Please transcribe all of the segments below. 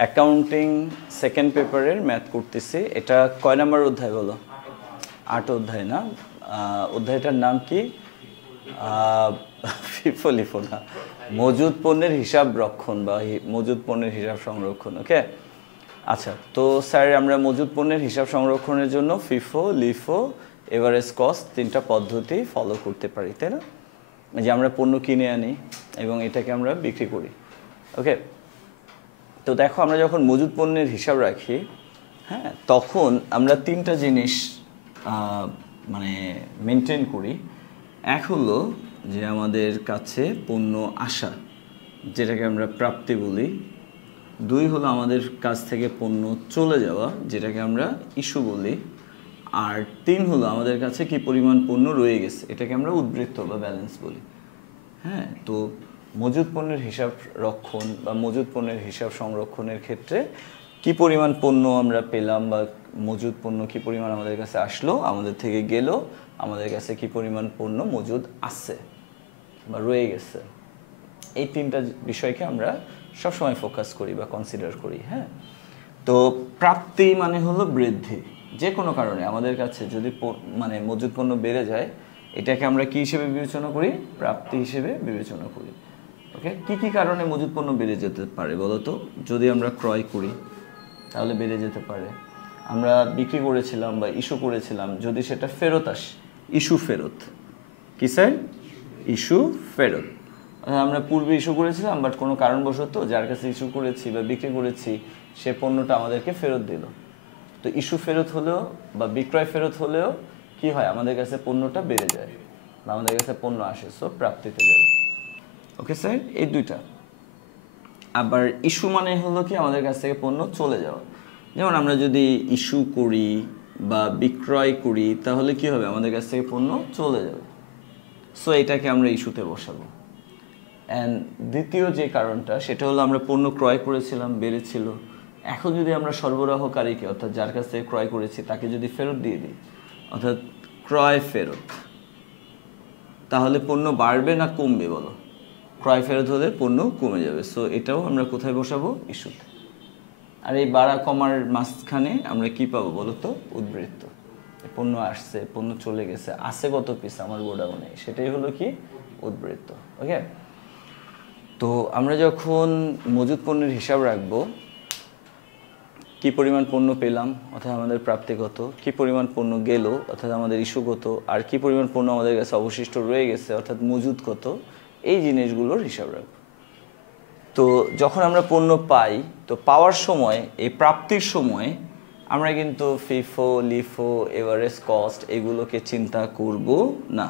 Accounting second পেপারের math করতেছি। এটা কয় নাম্বার অধ্যায় বলো? 8 অধ্যায় না? অধ্যায়টার নাম কি? ফিফো লিফো না, মজুদ পণ্যের হিসাব রক্ষণ বা মজুদ পণ্যের হিসাব সংরক্ষণ। ওকে, আচ্ছা। তো স্যার আমরা মজুদ পণ্যের হিসাব সংরক্ষণের জন্য ফিফো, লিফো, এভারেজ কস্ট 3টা পদ্ধতি ফলো করতে পারি, তাই না? যে আমরা পণ্য কিনে আনি এবং এটাকে আমরা বিক্রি করি। ওকে, তো দেখো আমরা যখন মজুদ পণ্যের হিসাব রাখি, হ্যাঁ, তখন আমরা 3টা জিনিস মানে মেনটেন করি। এক হলো যে আমাদের কাছে পণ্য আসা, যেটাকে আমরা প্রাপ্তি বলি। 2 হলো আমাদের কাছ থেকে পণ্য চলে যাওয়া, যেটাকে আমরা ইস্যু বলি। আর 3 হলো আমাদের কাছে কি পরিমাণ পণ্য রয়ে গেছে, এটাকে আমরা উদ্বৃত্ত বা ব্যালেন্স বলি। হ্যাঁ, তো মজুদ পণ্যের হিসাব রক্ষণ বা মজুদ পণ্যের হিসাব সংরক্ষণের ক্ষেত্রে কি পরিমাণ পণ্য আমরা পেলাম বা মজুদ পণ্য কি পরিমাণ আমাদের কাছে আসলো, আমাদের থেকে গেল, আমাদের কাছে কি পরিমাণ পণ্য মজুদ আছে বা রয়ে গেছে, এই 3টা বিষয়কে আমরা সবসময় ফোকাস করি বা কনসিডার করি। হ্যাঁ, তো প্রাপ্তি মানে হলো বৃদ্ধি। যে কোনো কারণে আমাদের কাছে যদি মানে মজুদ পণ্য বেড়ে যায়, এটাকে আমরা কি হিসেবে বিবেচনা করি? প্রাপ্তি হিসেবে বিবেচনা করি। ওকে, কি কি কারণে মজুদ পণ্য বেড়ে যেতে পারে বলো তো? যদি আমরা ক্রয় করি তাহলে বেড়ে যেতে পারে। আমরা বিক্রি করেছিলাম বা ইস্যু করেছিলাম, যদি সেটা ফেরত আসে, ইস্যু ফেরত। কি স্যার? ইস্যু ফেরত। আমরা পূর্বে ইস্যু করেছিলাম, বাট কোনো কারণবশত যার কাছে ইস্যু করেছি বা বিক্রি করেছি সে পণ্যটা আমাদেরকে ফেরত দিল। তো ইস্যু ফেরত হলেও বা বিক্রয় ফেরত হলেও কি হয়? আমাদের কাছে পণ্যটা বেড়ে যায় বা আমাদের কাছে পণ্য আসে, সো প্রাপ্তিতে যাবে। ওকে স্যার, এই 2টা। আবার ইস্যু মানে হলো কি আমাদের কাছ থেকে পণ্য চলে যাওয়া। যেমন আমরা যদি ইস্যু করি বা বিক্রয় করি তাহলে কি হবে? আমাদের কাছ থেকে পণ্য চলে যাবে, সো এটাকে আমরা ইস্যুতে বসাবো। অ্যান্ড দ্বিতীয় যে কারণটা, সেটা হলো আমরা পণ্য ক্রয় করেছিলাম, বেড়েছিল। এখন যদি আমরা সরবরাহকারীকে, অর্থাৎ যার কাছ থেকে ক্রয় করেছি তাকে যদি ফেরত দিয়ে দিই, অর্থাৎ ক্রয় ফেরত, তাহলে পণ্য বাড়বে না কমবে বলো? ক্রয় ফেরত হলে পণ্য কমে যাবে, সো এটাও আমরা কোথায় বসাবো? ইস্যুতে। আর এই বাড়া কমার মাঝখানে আমরা কি পাবো বলো তো? উদ্বৃত্ত। পণ্য আসছে, পণ্য চলে গেছে, আছে কত পিস আমার গোডাউনে, সেটাই হলো কি? উদ্বৃত্ত। ওকে, তো আমরা যখন মজুদ পণ্যের হিসাব রাখবো, কি পরিমাণ পণ্য পেলাম অর্থাৎ আমাদের প্রাপ্তিগত, কি পরিমাণ পণ্য গেল অর্থাৎ আমাদের ইস্যুগত, আর কি পরিমাণ পণ্য আমাদের কাছে অবশিষ্ট রয়ে গেছে অর্থাৎ মজুদগত, এই জিনিসগুলোর হিসাব রাখব। তো যখন আমরা পণ্য পাই, তো পাওয়ার সময়, এই প্রাপ্তির সময় আমরা কিন্তু ফিফো, লিফো, এভারেজ কস্ট এগুলোকে চিন্তা করব না।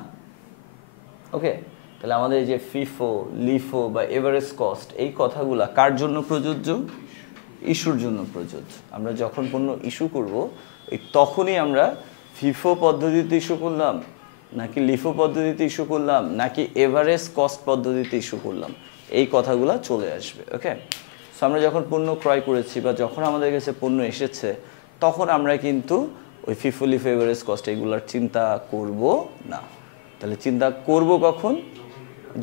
ওকে, তাহলে আমাদের এই যে ফিফো, লিফো বা এভারেজ কস্ট, এই কথাগুলো কার জন্য প্রযোজ্য? ইস্যুর জন্য প্রযোজ্য। আমরা যখন পণ্য ইস্যু করব, তখনই আমরা ফিফো পদ্ধতিতে ইস্যু করলাম নাকি লিফো পদ্ধতিতে ইস্যু করলাম নাকি এভারেজ কস্ট পদ্ধতিতে ইস্যু করলাম, এই কথাগুলো চলে আসবে। ওকে, সো আমরা যখন পণ্য ক্রয় করেছি বা যখন আমাদের কাছে পণ্য এসেছে, তখন আমরা কিন্তু ওই ফিফো, লিফো, এভারেজ কস্ট এগুলোর চিন্তা করব না। তাহলে চিন্তা করব কখন?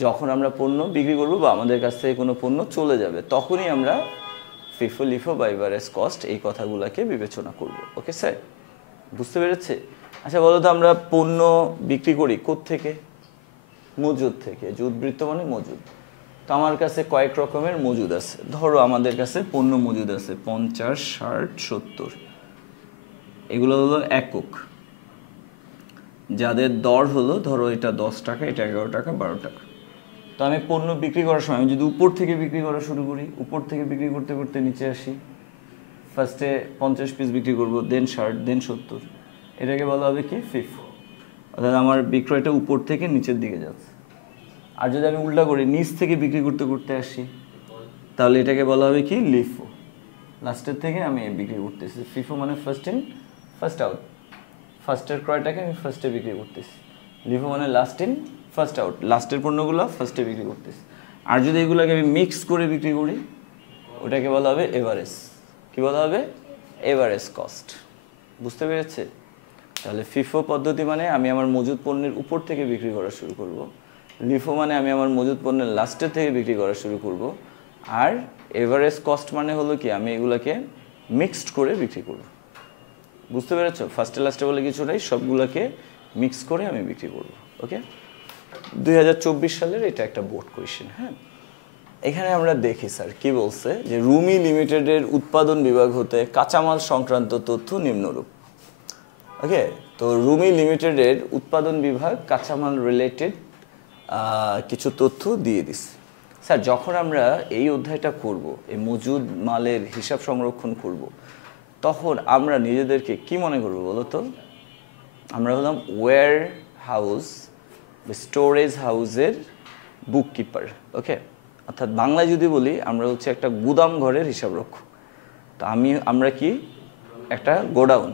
যখন আমরা পণ্য বিক্রি করব বা আমাদের কাছ থেকে কোনো পণ্য চলে যাবে, তখনই আমরা ফিফো, লিফো বা এভারেজ কস্ট এই কথাগুলোকে বিবেচনা করব। ওকে স্যার, বুঝতে পেরেছে? আচ্ছা বলো তো, আমরা পণ্য বিক্রি করি কোত্থেকে? মজুদ থেকে। যে উদ্বৃত্ত মানে মজুদ। তো আমার কাছে কয়েক রকমের মজুদ আছে। ধরো আমাদের কাছে পণ্য মজুদ আছে 50, 60, 70। এগুলো হলো একক, যাদের দর হলো ধরো এটা 10 টাকা, এটা 11 টাকা, 12 টাকা। তো আমি পণ্য বিক্রি করার সময় আমি যদি উপর থেকে বিক্রি করা শুরু করি, উপর থেকে বিক্রি করতে করতে নিচে আসি, ফার্স্টে 50 পিস বিক্রি করব, দেন 60, দেন 70, এটাকে বলা হবে কি? ফিফো। অর্থাৎ আমার বিক্রয়টা উপর থেকে নিচের দিকে যাচ্ছে। আর যদি আমি উল্টা করি, নিচ থেকে বিক্রি করতে করতে আসি, তাহলে এটাকে বলা হবে কি? লিফো। লাস্টের থেকে আমি বিক্রি করতেছি। ফিফো মানে ফার্স্ট ইন ফার্স্ট আউট, ফার্স্টের ক্রয়টাকে আমি ফার্স্টে বিক্রি করতেছি। লিফো মানে লাস্ট ইন ফার্স্ট আউট, লাস্টের পণ্যগুলো ফার্স্টে বিক্রি করতেছি। আর যদি এগুলোকে আমি মিক্স করে বিক্রি করি, ওটাকে বলা হবে এভারেজ। কি বলা হবে? Average cost. বুঝতে পেরেছে? তাহলে ফিফো পদ্ধতি মানে আমি আমার মজুদ পণ্যের উপর থেকে বিক্রি করা শুরু করব, লিফো মানে আমি আমার মজুদ পণ্যের লাস্টের থেকে বিক্রি করা শুরু করব, আর এভারেজ কস্ট মানে হলো কি আমি এগুলাকে মিক্সড করে বিক্রি করব, বুঝতে পেরেছো? ফার্স্টে লাস্টে বলে কিছু নাই, সবগুলোকে মিক্স করে আমি বিক্রি করব। ওকে, 2024 সালের এটা একটা বোর্ড কোয়েশ্চেন। হ্যাঁ, এখানে আমরা দেখি স্যার কি বলছে যে রুমি লিমিটেডের উৎপাদন বিভাগ হতে কাঁচামাল সংক্রান্ত তথ্য নিম্নরূপ। ওকে, তো রুমি লিমিটেডের উৎপাদন বিভাগ কাঁচামাল রিলেটেড কিছু তথ্য দিয়ে দিছে। স্যার যখন আমরা এই অধ্যায়টা করব, এই মজুদ মালের হিসাব সংরক্ষণ করব, তখন আমরা নিজেদেরকে কি মনে করব বলো তো? আমরা হলাম ওয়্যার হাউস, স্টোরেজ হাউসের বুককিপার। ওকে, অর্থাৎ বাংলায় যদি বলি আমরা হচ্ছে একটা গুদাম ঘরের হিসাব রক্ষক। তো আমরা কি একটা গোডাউন।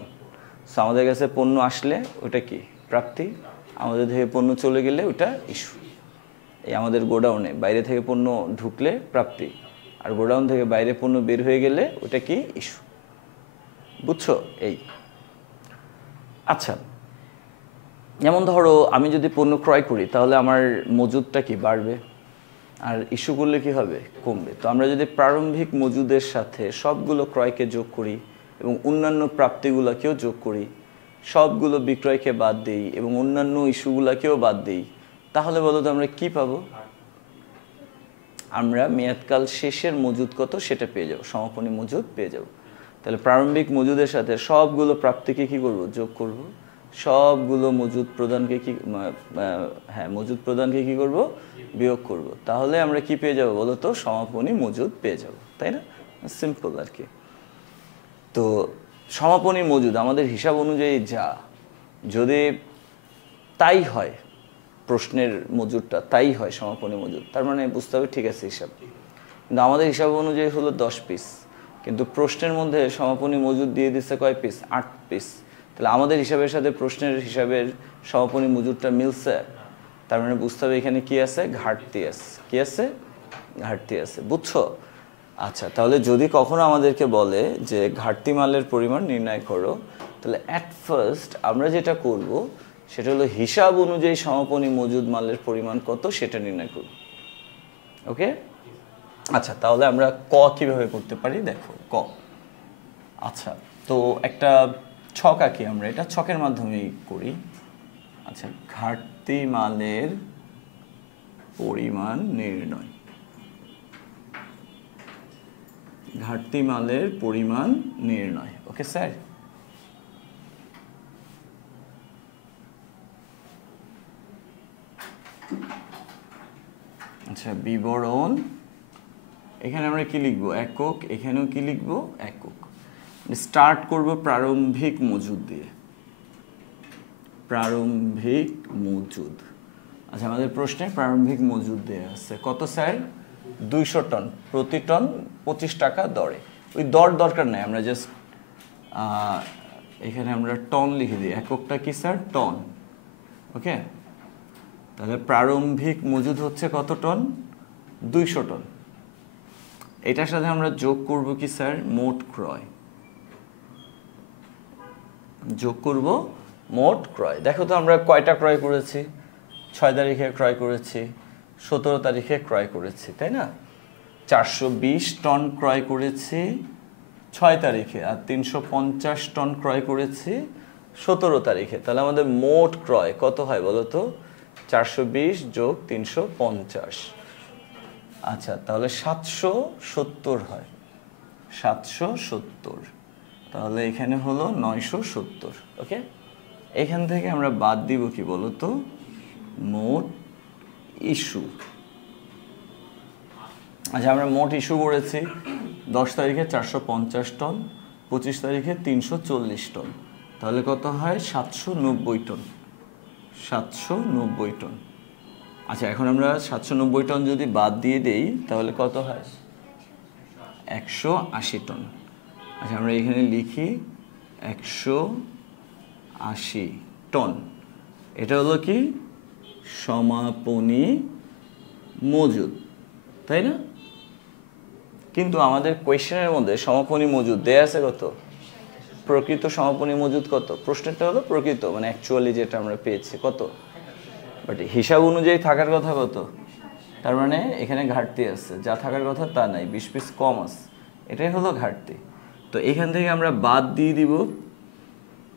সো আমাদের কাছে পণ্য আসলে ওটা কি প্রাপ্তি, আমাদের থেকে পণ্য চলে গেলে ওটা ইস্যু। এই আমাদের গোডাউনে বাইরে থেকে পণ্য ঢুকলে প্রাপ্তি, আর গোডাউন থেকে বাইরে পণ্য বের হয়ে গেলে ওটা কি ইস্যু, বুঝছো? এই আচ্ছা, যেমন ধরো আমি যদি পণ্য ক্রয় করি তাহলে আমার মজুদটা কি বাড়বে, আর ইস্যু করলে কি হবে, কমবে। তো আমরা যদি প্রারম্ভিক মজুদের সাথে সবগুলো ক্রয়কে যোগ করি এবং অন্যান্য প্রাপ্তিগুলোকেও যোগ করি, সবগুলো বিক্রয়কে বাদ দিই এবং অন্যান্য ইস্যুগুলোকেও বাদ দিই, তাহলে বলো তো আমরা কি পাবো? আমরা মেয়াদকাল শেষের মজুদ কত সেটা পেয়ে যাব, সমাপনী মজুদ পেয়ে যাব। তাহলে প্রারম্ভিক মজুদের সাথে সবগুলো প্রাপ্তিকে কি করব, যোগ করব, সবগুলো মজুদ প্রদানকে কি মজুদ প্রদানকে কি করব, বিয়োগ করব। তাহলে আমরা কি পেয়ে যাব বলো তো? সমাপনী মজুদ পেয়ে যাব, তাই না? সিম্পল আর কি। তো সমাপনী মজুদ আমাদের হিসাব অনুযায়ী যা, যদি তাই হয়, প্রশ্নের মজুদটা তাই হয় সমাপনী মজুদ, তার মানে বুঝতে হবে ঠিক আছে হিসাব। কিন্তু আমাদের হিসাব অনুযায়ী হলো 10 পিস, কিন্তু প্রশ্নের মধ্যে সমাপনী মজুদ দিয়ে দিচ্ছে কয় পিস? 8 পিস। তাহলে আমাদের হিসাবের সাথে প্রশ্নের হিসাবের সমাপনী মজুদটা মিলছে, তার মানে বুঝতে হবে এখানে কি আছে? ঘাটতি আছে। কি আছে? ঘাটতি আছে, বুঝছো? আচ্ছা, তাহলে যদি কখনো আমাদেরকে বলে যে ঘাটতি মালের পরিমাণ নির্ণয় করো, তাহলে অ্যাট ফার্স্ট আমরা যেটা করব সেটা হলো হিসাব অনুযায়ী সমাপনী মজুদ মালের পরিমাণ কত সেটা নির্ণয় করব। ওকে, আচ্ছা, তাহলে আমরা ক কিভাবে করতে পারি দেখো। ক, আচ্ছা, তো একটা ছক আঁকি আমরা, এটা ছকের মাধ্যমেই করি। আচ্ছা, ঘাটতি মালের পরিমাণ নির্ণয়, ঘাটতি মালের পরিমাণ নির্ণয়। ওকে স্যার, আচ্ছা, বিবরণ এখানে আমরা কি লিখব? একক। এখানেও কি লিখব? একক। স্টার্ট করব প্রারম্ভিক মজুদ দিয়ে, প্রারম্ভিক মজুদ। আচ্ছা, আমাদের প্রশ্নে প্রারম্ভিক মজুদ দেওয়া আছে কত স্যার? 200 টন, প্রতি টন 25 টাকা দরে। ওই দরকার নাই, আমরা জাস্ট এখানে আমরা টন লিখে দিই। এককটা কি স্যার? টন। ওকে, তাহলে প্রারম্ভিক মজুদ হচ্ছে কত টন? 200 টন। এটার সাথে আমরা যোগ করব কি স্যার? মোট ক্রয়। যোগ করব মোট ক্রয়। দেখো তো আমরা কয়টা ক্রয় করেছি? 6 তারিখে ক্রয় করেছি, 17 তারিখে ক্রয় করেছি, তাই না? 420 টন ক্রয় করেছি 6 তারিখে, আর 350 টন ক্রয় করেছি 17 তারিখে। তাহলে আমাদের মোট ক্রয় কত হয় বলো তো? 420 যোগ 350। আচ্ছা, তাহলে 770 হয়, 770। তাহলে এখানে হলো 970। ওকে, এখান থেকে আমরা বাদ দিব কি বলো তো? মোট ইস্যু। আচ্ছা, আমরা মোট ইস্যু করেছি 10 তারিখে 450 টন, 25 তারিখে 340 টন। তাহলে কত হয়? 790 টন, 790 টন। আচ্ছা, এখন আমরা 790 টন যদি বাদ দিয়ে দেই তাহলে কত হয়? 180 টন। আচ্ছা, আমরা এখানে লিখি 180 টন। এটা হলো কি? সমাপনী মজুদ, তাই না? কিন্তু আমাদের কোয়েশ্চেনের মধ্যে সমাপনী মজুদ দেয়া আছে কত? প্রকৃত সমাপনী মজুদ কত? প্রশ্নটা হলো প্রকৃত, মানে অ্যাকচুয়ালি যেটা আমরা পেয়েছি কত, বাট হিসাব অনুযায়ী থাকার কথা কত? তার মানে এখানে ঘাটতি আছে, যা থাকার কথা তা নাই, 20 পিস কম আছে, এটাই হলো ঘাটতি। তো এখান থেকে আমরা বাদ দিয়ে দিব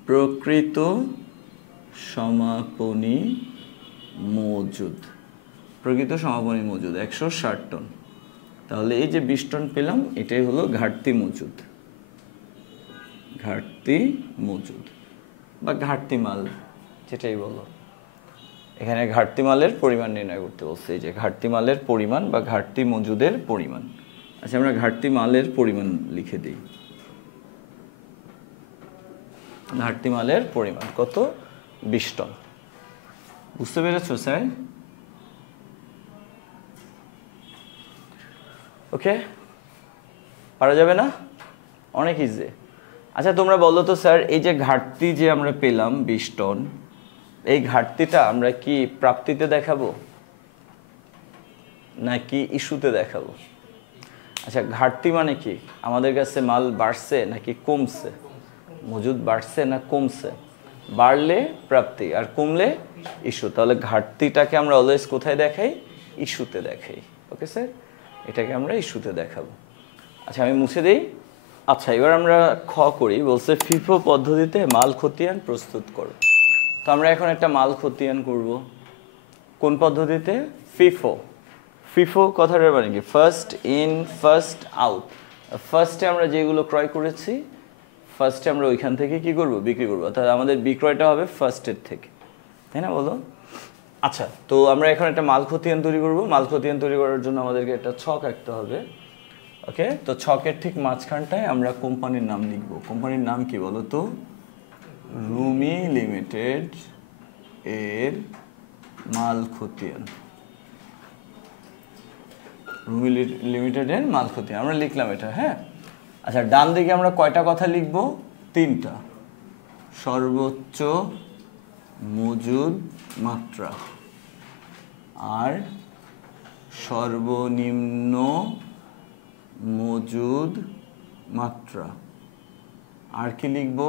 প্রকৃত সমাপনী মজুদ। প্রকৃত সমাপনী মজুদ 160 টন। তাহলে এই যে 20 টন পেলাম, এটাই হলো ঘাটতি মজুদ, ঘাটতি মজুদ বা ঘাটতি মাল, যেটাই বলো। এখানে ঘাটতি মালের পরিমাণ নির্ণয় করতে বলছে, এই যে ঘাটতি মালের পরিমাণ বা ঘাটতি মজুদের পরিমাণ। আচ্ছা, আমরা ঘাটতি মালের পরিমাণ লিখে দিই। ঘাটতি মালের পরিমাণ কত? 20 টন। বুঝতে পেরেছো স্যার? ওকে, পারা যাবে না? অনেক ইজি। আচ্ছা, তোমরা বলো তো স্যার, এই যে ঘাটতি যে আমরা পেলাম 20 টন, এই ঘাটতিটা আমরা কি প্রাপ্তিতে দেখাবো নাকি ইস্যুতে দেখাবো? আচ্ছা, ঘাটতি মানে কি? আমাদের কাছে মাল বাড়ছে নাকি কমছে? মজুদ বাড়ছে না কমছে? বাড়লে প্রাপ্তি আর কমলে ইস্যু। তাহলে ঘাটতিটাকে আমরা অলওয়েজ কোথায় দেখাই? ইস্যুতে দেখাই। ওকে স্যার, এটাকে আমরা ইস্যুতে দেখাবো। আচ্ছা, আমি মুছে দিই। আচ্ছা, এবার আমরা খ করি। বলছে ফিফো পদ্ধতিতে মাল খতিয়ান প্রস্তুত করো। তো আমরা এখন একটা মাল খতিয়ান করব। কোন পদ্ধতিতে? ফিফো। ফিফো কথাটার মানে কি? First in first out. ফার্স্টে আমরা যেগুলো ক্রয় করেছি, ফার্স্টে আমরা ওইখান থেকে কি করব? বিক্রি করব। অর্থাৎ আমাদের বিক্রয়টা হবে ফার্স্টের থেকে, তাই না বলো? আচ্ছা, তো আমরা এখন একটা মাল খতিয়ান তৈরি করব। মাল খতিয়ান তৈরি করার জন্য আমাদেরকে একটা ছক আঁকতে হবে। ওকে, তো ছকের ঠিক মাঝখানটায় আমরা কোম্পানির নাম লিখব। কোম্পানির নাম কি বলো তো? রুমি লিমিটেড এর মাল খতিয়ান। রুমি লিমিটেডের মাল খতিয়ান আমরা লিখলাম এটা। হ্যাঁ, আচ্ছা, ডান দিকে আমরা কয়টা কথা লিখব? 3টা। সর্বোচ্চ মজুদ মাত্রা আর সর্বনিম্ন মজুদ মাত্রা। আর কি লিখব?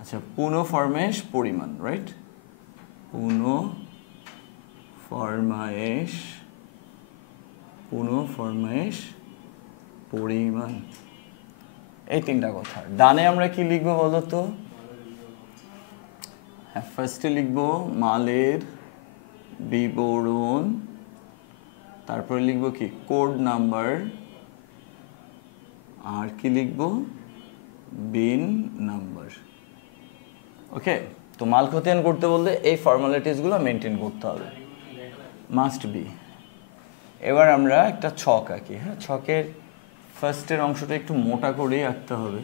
আচ্ছা, পুনঃ ফরমায়েশ পরিমাণ, রাইট? পুনঃ ফরমায়েশ পরিমাণ। এই 3টা কথা। ডানে আমরা কি লিখবো বলো তো? হ্যাঁ, ফার্স্টে লিখবো মালের বিবরণ, তারপরে লিখবো কি? Code number. আর কি লিখবো? বিন নাম্বার। ওকে, তো মাল খতিয়ান করতে বললে এই ফর্মালিটিসগুলো মেনটেন করতে হবে, মাস্ট বি। এবার আমরা একটা ছক আঁকি। হ্যাঁ, ছকের ফার্স্টের অংশটা একটু মোটা করেই আঁকতে হবে।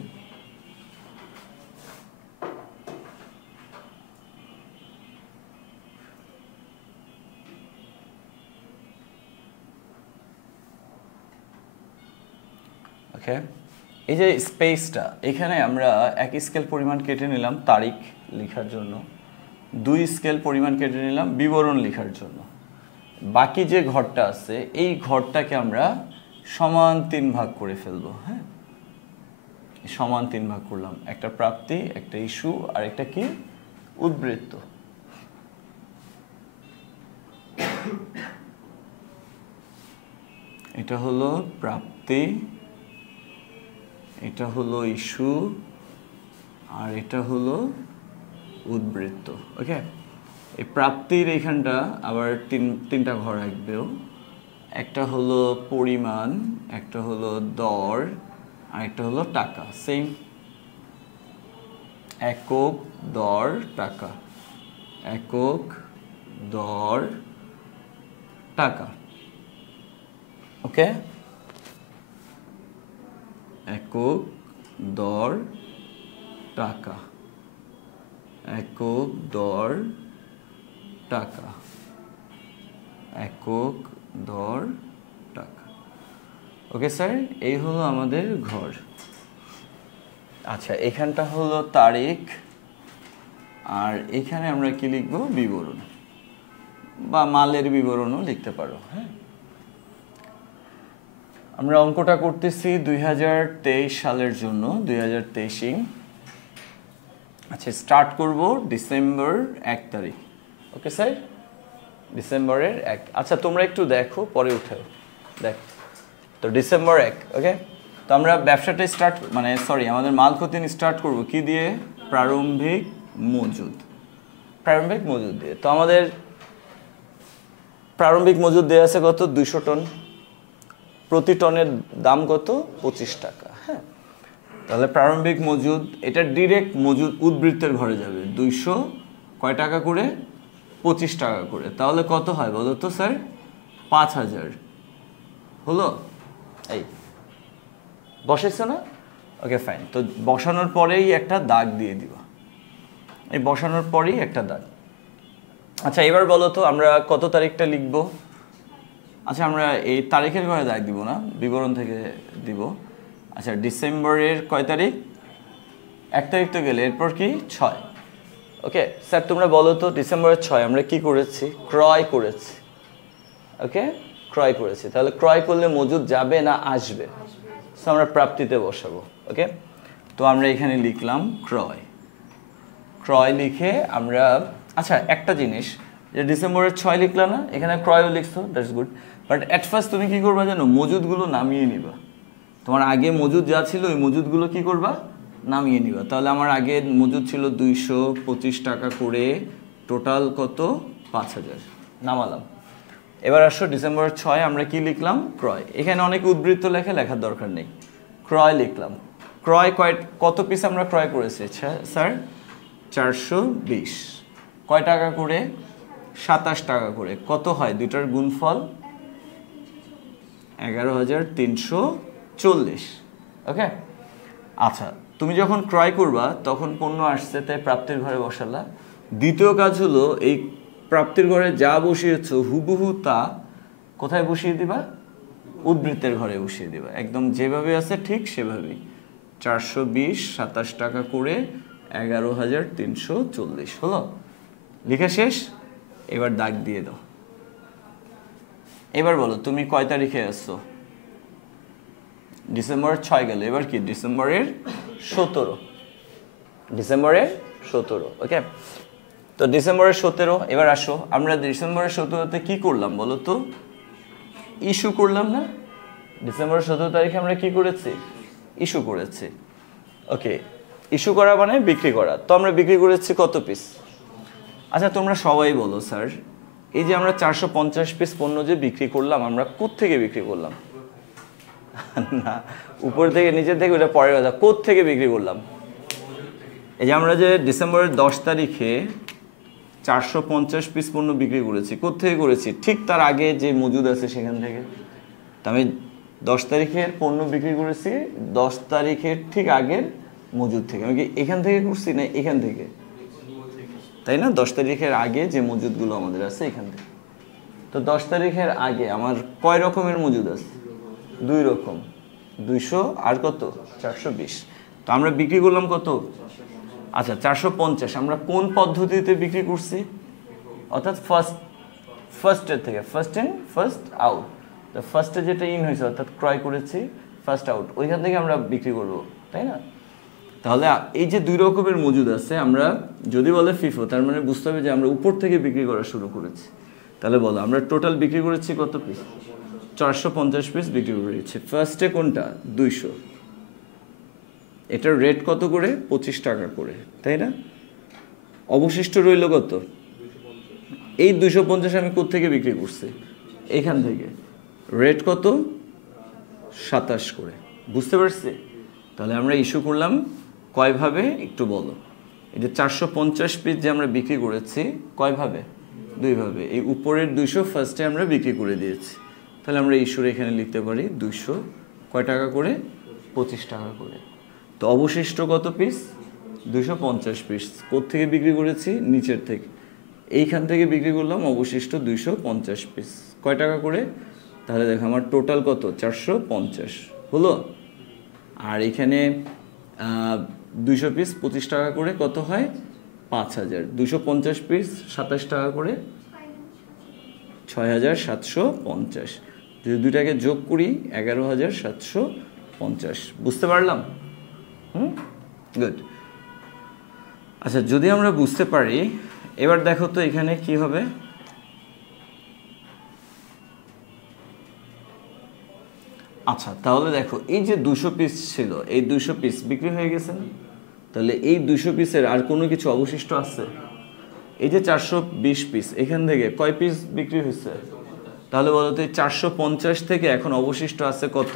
ওকে, এই যে স্পেসটা, এখানে আমরা 1 স্কেল পরিমাণ কেটে নিলাম তারিখ লেখার জন্য, 2 স্কেল পরিমাণ কেটে নিলাম বিবরণ লেখার জন্য। বাকি যে ঘরটা আছে, এই ঘরটাকে আমরা সমান 3 ভাগ করে ফেলবো। হ্যাঁ, সমান 3 ভাগ করলাম। একটা প্রাপ্তি, একটা ইস্যু, আর একটা কি? উদ্বৃত্ত। এটা হলো প্রাপ্তি, এটা হলো ইস্যু, আর এটা হলো উদ্বৃত্ত। ওকে, এই প্রাপ্তির এইখানটা আবার তিনটা ঘর রাখবেও। একটা হলো পরিমাণ, একটা হলো দর, আর একটা হলো টাকা। সেম, একক দর টাকা, একক দর টাকা। ওকে, একক দর টাকা, একক দর টাকা, একক দর টাকা। ওকে স্যার, এই হলো আমাদের ঘর। আচ্ছা, এখানটা হলো তারিখ, আর এখানে আমরা কি লিখবো? বিবরণ বা মালের বিবরণও লিখতে পারো। হ্যাঁ, আমরা অঙ্কটা করতেছি 2023 সালের জন্য, 2023। আচ্ছা, স্টার্ট করব ডিসেম্বর 1 তারিখ। ওকে স্যার, ডিসেম্বরের 1। আচ্ছা তোমরা একটু দেখো, পরে উঠাও, দেখ। তো ডিসেম্বর 1, ওকে। তো আমরা ব্যবসাটা স্টার্ট, মানে সরি, আমাদের মাল খতিয়ান স্টার্ট করব কি দিয়ে? প্রারম্ভিক মজুদ। প্রারম্ভিক মজুদ দিয়ে। তো আমাদের প্রারম্ভিক মজুদ দেওয়া আছে কত? 200 টন। প্রতি টনের দাম কত? 25 টাকা। হ্যাঁ, তাহলে প্রারম্ভিক মজুদ, এটা ডিরেক্ট মজুদ উদ্বৃত্তের ঘরে যাবে। 200 কয় টাকা করে? 25 টাকা করে। তাহলে কত হয় বলো তো স্যার? 5000 হলো। এই বসেছো না? Okay fine. তো বসানোর পরেই একটা দাগ দিয়ে দিবা, এই বসানোর পরেই একটা দাগ। আচ্ছা এবার বলো তো আমরা কত তারিখটা লিখবো? আচ্ছা আমরা এই তারিখের ঘরে দাগ দিব না, বিবরণ থেকে দিব। আচ্ছা ডিসেম্বরের কয় তারিখ? 1 তারিখ তো গেলে, এরপর কি? 6। ওকে স্যার তোমরা বলো তো ডিসেম্বরের 6 আমরা কি করেছি? ক্রয় করেছি। ওকে, ক্রয় করেছি। তাহলে ক্রয় করলে মজুদ যাবে না আসবে? সো আমরা প্রাপ্তিতে বসাবো। ওকে, তো আমরা এখানে লিখলাম ক্রয়। ক্রয় লিখে আমরা, আচ্ছা একটা জিনিস, যে ডিসেম্বরের 6 লিখলা না, এখানে ক্রয়ও লিখছো, that's good. But at first তুমি কি করবা জানো? মজুদগুলো নামিয়ে নিবা। তোমার আগে মজুদ যা ছিল ওই মজুদগুলো কি করবা? নামিয়ে নিবা। তাহলে আমার আগে মজুদ ছিল 225 টাকা করে, টোটাল কত? 5000 নামালাম। এবার আসো ডিসেম্বরের 6 আমরা কি লিখলাম? ক্রয়। এখানে অনেক উদ্বৃত্ত লেখার দরকার নেই, ক্রয় লিখলাম। ক্রয় কত পিস আমরা ক্রয় করেছি স্যার? 420। কয় টাকা করে? 27 টাকা করে। কত হয় দুইটার গুণফল? 11340। ওকে, আচ্ছা তুমি যখন ক্রয় করবা তখন পণ্য আসছে, তাই প্রাপ্তির ঘরে বসালা। দ্বিতীয় কাজ হলো এই প্রাপ্তির ঘরে যা বসিয়েছ হুবহু তা কোথায় বসিয়ে দিবা? উদ্বৃত্তের ঘরে বসিয়ে দিবা, একদম যেভাবে আছে ঠিক সেভাবেই। 420 27 টাকা করে 11340 হলো। লিখা শেষ? এবার দাগ দিয়ে দাও। এবার বলো তুমি কয় তারিখে আসছো? ডিসেম্বরের 6 গেল, এবার কি? ডিসেম্বরের 17। ডিসেম্বরের 17। ওকে, তো ডিসেম্বরের 17। এবার আসো আমরা ডিসেম্বরের 17তে কি করলাম বলো তো? ইস্যু করলাম না? ডিসেম্বরের 17 তারিখে আমরা কি করেছি? ইস্যু করেছি। ওকে, ইস্যু করা মানে বিক্রি করা। তো আমরা বিক্রি করেছি কত পিস? আচ্ছা তোমরা সবাই বলো স্যার, এই যে আমরা 450 পিস পণ্য যে বিক্রি করলাম, আমরা কোত্থেকে বিক্রি করলাম? না, উপর থেকে নিচের থেকে ওটা পরের কথা। কোত্থেকে বিক্রি করলাম? এই যে আমরা যে ডিসেম্বরের 10 তারিখে 450 পিস পণ্য বিক্রি করেছি, কোত্থেকে করেছি? ঠিক তার আগে যে মজুদ আছে সেখান থেকে। তা আমি 10 তারিখের পণ্য বিক্রি করেছি 10 তারিখের ঠিক আগের মজুদ থেকে। আমি কি এখান থেকে করছি না এখান থেকে? তাই না? 10 তারিখের আগে যে মজুদগুলো আমাদের আছে এখান থেকে। তো 10 তারিখের আগে আমার কয় রকমের মজুদ আছে? 2 রকম, 200 আর কত? 420। তো আমরা বিক্রি করলাম কত? আচ্ছা 450। আমরা কোন পদ্ধতিতে বিক্রি করছি? অর্থাৎ ফার্স্টের থেকে, ফার্স্ট ইন ফার্স্ট আউট। তো ফার্স্টে যেটা ইন হয়েছে অর্থাৎ ক্রয় করেছি, ফার্স্ট আউট, ওইখান থেকে আমরা বিক্রি করব, তাই না? তাহলে এই যে 2 রকমের মজুদ আছে, আমরা যদি বলে ফিফো, তার মানে বুঝতে হবে যে আমরা উপর থেকে বিক্রি করা শুরু করেছি। তাহলে বলো আমরা টোটাল বিক্রি করেছি কত পিস? 450 পিস বিক্রি করেছি। ফার্স্টে কোনটা? 200। এটার রেট কত করে? 25 টাকা করে, তাই না? অবশিষ্ট রইল কত? এই 250 আমি কোত্থেকে বিক্রি করছি? এখান থেকে। রেট কত? 27 করে। বুঝতে পারছি? তাহলে আমরা ইস্যু করলাম কয়ভাবে একটু বলো। এই যে 450 পিস যে আমরা বিক্রি করেছি কয়ভাবে? 2 ভাবে। এই উপরের 200 ফার্স্টে আমরা বিক্রি করে দিয়েছি। তাহলে আমরা ইস্যুর এখানে লিখতে পারি 200 কয় টাকা করে? 25 টাকা করে। তো অবশিষ্ট কত পিস? 250 পিস। কোত্থেকে বিক্রি করেছি? নিচের থেকে। এইখান থেকে বিক্রি করলাম অবশিষ্ট 250 পিস। কয় টাকা করে? তাহলে দেখো আমার টোটাল কত? 450 হলো। আর এখানে 200 পিস 25 টাকা করে, কত হয়? 5000। 250 পিস 27 টাকা করে, 6750। যদি দুইটাকে যোগ করি 11750। বুঝতে পারলাম? গুড। আচ্ছা যদি আমরা বুঝতে পারি, এবার দেখো তো এখানে কি হবে। আচ্ছা তাহলে দেখো এই যে 200 পিস ছিল, এই 200 পিস বিক্রি হয়ে গেছে না? তাহলে এই 200 পিসের আর কোনো কিছু অবশিষ্ট আছে? এই যে 420 পিস, এখান থেকে কয় পিস বিক্রি হয়েছে? তাহলে বলো তো এই 450 থেকে এখন অবশিষ্ট আছে কত?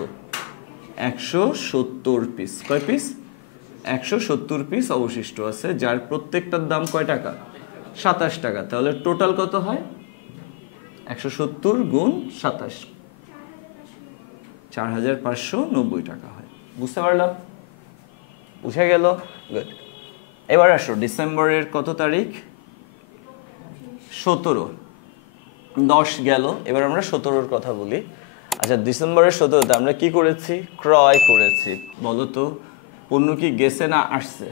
170 পিস। কয় পিস? 170 পিস অবশিষ্ট আছে, যার প্রত্যেকটার দাম কয় টাকা? 27 টাকা। তাহলে টোটাল কত হয়? 170 গুণ 27, 4590 টাকা হয়। বুঝতে পারলাম? বুঝে গেল? গুড। এবার আসো ডিসেম্বরের কত তারিখ? 17। 10 গেল, এবার আমরা 17-র কথা বলি। আচ্ছা ডিসেম্বরের 17তে আমরা কি করেছি? ক্রয় করেছি। বলো তো পণ্য কি গেছে না আসছে?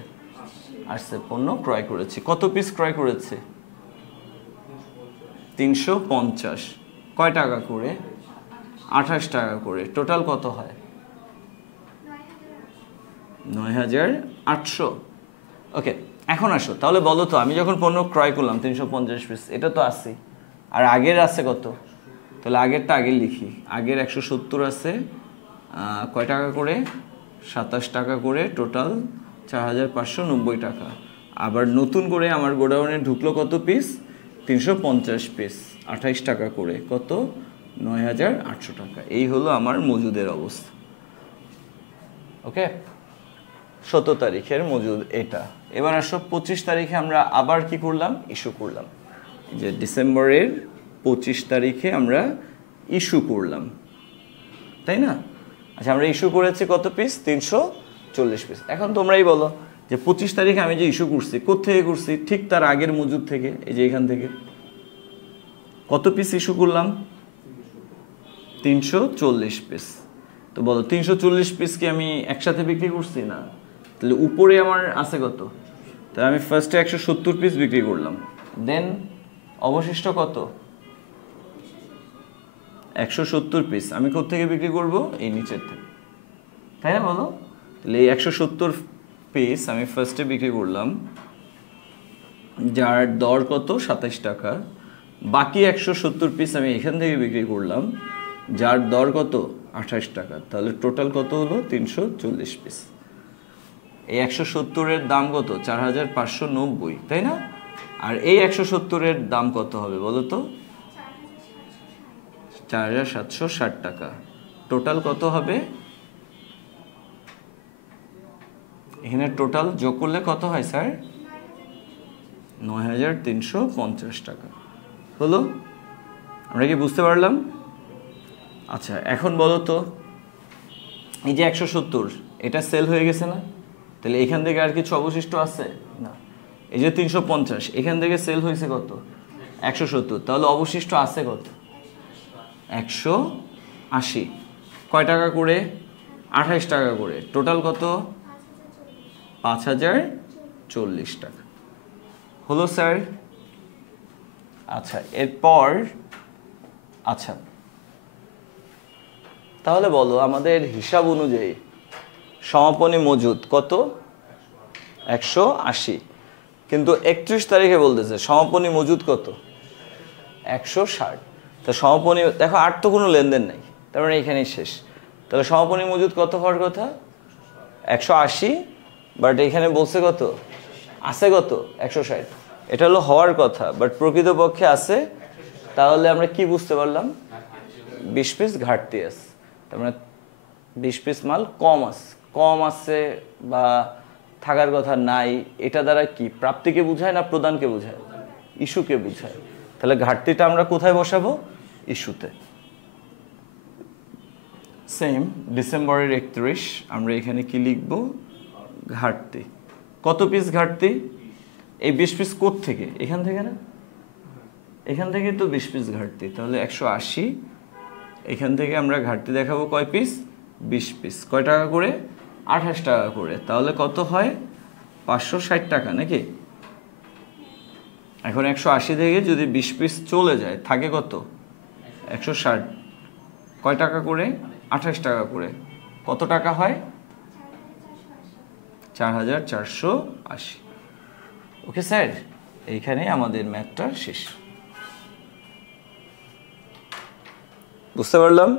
আসছে। পণ্য ক্রয় করেছি। কত পিস ক্রয় করেছি? 350। কয় টাকা করে? 28 টাকা করে। টোটাল কত হয়? 9800। ওকে, এখন আসো তাহলে বলো তো আমি যখন পণ্য ক্রয় করলাম 350 পিস, এটা তো আছে, আর আগের আছে কত? তাহলে আগেরটা আগে লিখি। আগের 170 আছে, কয় টাকা করে? 27 টাকা করে, টোটাল 4590 টাকা। আবার নতুন করে আমার গোডাউনে ঢুকলো কত পিস? 350 পিস, 28 টাকা করে, কত? 9800 টাকা। এই হলো আমার মজুদের অবস্থা। ওকে, 17 তারিখের মজুদ এটা। এবার আসো 25 তারিখে আমরা আবার কি করলাম? ইস্যু করলাম। যে ডিসেম্বরের 25 তারিখে আমরা ইস্যু করলাম, তাই না? আচ্ছা আমরা ইস্যু করেছি কত পিস? 340 পিস। এখন তোমরাই বলো যে 25 তারিখে আমি যে ইস্যু করছি কোত্থেকে করছি? ঠিক তার আগের মজুদ থেকে, এই যে এখান থেকে। কত পিস ইস্যু করলাম? 340 পিস। তো বলো 340 পিস কি আমি একসাথে বিক্রি করছি? না। তাহলে উপরে আমার আছে কত? তাহলে আমি ফার্স্টে 170 পিস বিক্রি করলাম, দেন অবশিষ্ট কত? 170 পিস আমি কোত্থেকে বিক্রি করব? এই নিচের থেকে, তাই না? বলো। তাহলে এই 170 পিস আমি ফার্স্টে বিক্রি করলাম, যার দর কত? 27 টাকা। বাকি 170 পিস আমি এখান থেকে বিক্রি করলাম, যার দর কত? 28 টাকা। তাহলে টোটাল কত হলো? 340 পিস। এই 170-এর দাম কত? 4590, তাই না? আর এই 170-এর দাম কত হবে বলো তো? 4760 টাকা। টোটাল কত হবে? এখানে টোটাল যোগ করলে কত হয় স্যার? 9350 টাকা হলো। আমরা কি বুঝতে পারলাম? আচ্ছা এখন বলো তো এই যে 170 এটা সেল হয়ে গেছে না? তাহলে এখান থেকে আর কিছু অবশিষ্ট আছে? না। এই যে 350 এখান থেকে সেল হয়েছে কত? 170। তাহলে অবশিষ্ট আছে কত? 180। কয় টাকা করে? 28 টাকা করে। টোটাল কত? 5040 টাকা হলো স্যার। আচ্ছা এরপর আচ্ছা তাহলে বলো আমাদের হিসাব অনুযায়ী সমাপনী মজুদ কত? 180। কিন্তু 31 তারিখে বলতেছে সমাপনী মজুদ কত? 160। তো সমাপনী দেখো আর তো কোনো লেনদেন নাই, তার মানে এখানেই শেষ। তাহলে সমাপনী মজুদ কত হওয়ার কথা? 180, বাট এখানে বলছে কত? আছে কত? 160। এটা হলো হওয়ার কথা, বাট প্রকৃতপক্ষে আছে। তাহলে আমরা কি বুঝতে পারলাম? 20 পিস ঘাটতি আছে, তার মানে 20 পিস মাল কম আছে বা থাকার কথা নাই। এটা দ্বারা কি প্রাপ্তিকে বোঝায় না প্রদানকে বোঝায়? ইস্যুকে বোঝায়। তাহলে ঘাটতিটা আমরা কোথায় বসাবো? ইস্যুতে। সেম ডিসেম্বরের 31 আমরা এখানে কি লিখব? ঘাটতি। কত পিস ঘাটতি? এই 20 পিস কোথা থেকে? এখান থেকে না? এখান থেকে তো 20 পিস ঘাটতি। তাহলে 180, এখান থেকে আমরা ঘাটতি দেখাবো কয় পিস? 20 পিস। কয় টাকা করে? 28 টাকা করে। তাহলে কত হয়? 560 টাকা নাকি? এখন 180 থেকে যদি 20 পিস চলে যায় থাকে কত? 160। কয় টাকা করে? 28 টাকা করে। কত টাকা হয়? 4480। ওকে স্যার, এইখানে আমাদের ম্যাথটা শেষ। বুঝতে পারলাম?